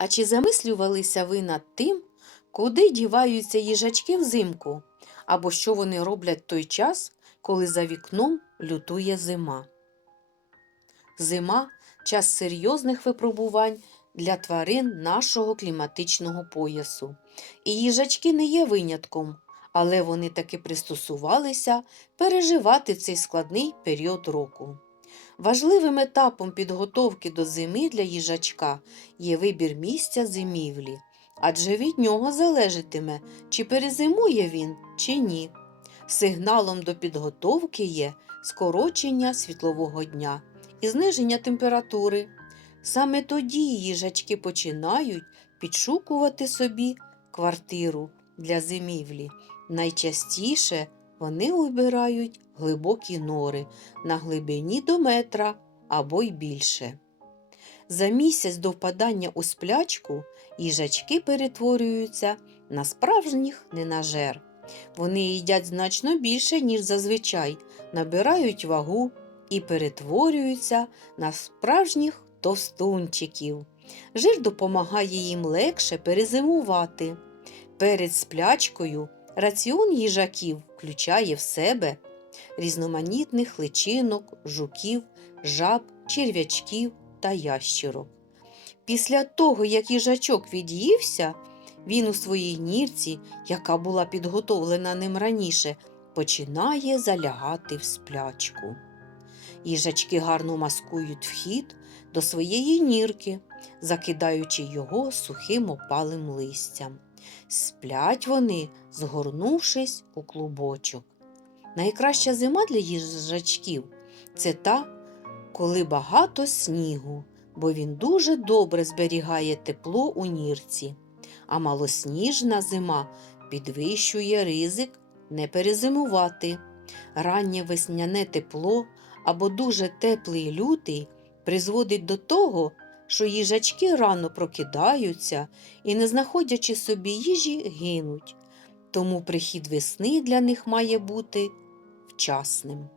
А чи замислювалися ви над тим, куди діваються їжачки взимку, або що вони роблять той час, коли за вікном лютує зима? Зима час серйозних випробувань для тварин нашого кліматичного поясу. І їжачки не є винятком, але вони таки пристосувалися переживати цей складний період року. Важливим етапом підготовки до зими для їжачка є вибір місця зимівлі, адже від нього залежатиме, чи перезимує він, чи ні. Сигналом до підготовки є скорочення світлового дня і зниження температури. Саме тоді їжачки починають підшукувати собі квартиру для зимівлі. Найчастіше вони обирають глибокі нори на глибині до метра або й більше. За місяць до впадання у сплячку їжачки перетворюються на справжніх ненажер. Вони їдять значно більше, ніж зазвичай, набирають вагу і перетворюються на справжніх товстунчиків. Жир допомагає їм легше перезимувати. Перед сплячкою раціон їжаків включає в себе різноманітних личинок, жуків, жаб, черв'ячків та ящерок. Після того, як їжачок від'ївся, він у своїй нірці, яка була підготовлена ним раніше, починає залягати в сплячку. Їжачки гарно маскують вхід до своєї нірки, закидаючи його сухим опалим листям. Сплять вони, згорнувшись у клубочок. Найкраща зима для їжачків це та, коли багато снігу, бо він дуже добре зберігає тепло у нірці, а малосніжна зима підвищує ризик не перезимувати. Раннє весняне тепло або дуже теплий лютий призводить до того, що їжачки рано прокидаються і, не знаходячи собі їжі, гинуть. Тому прихід весни для них має бути вчасним.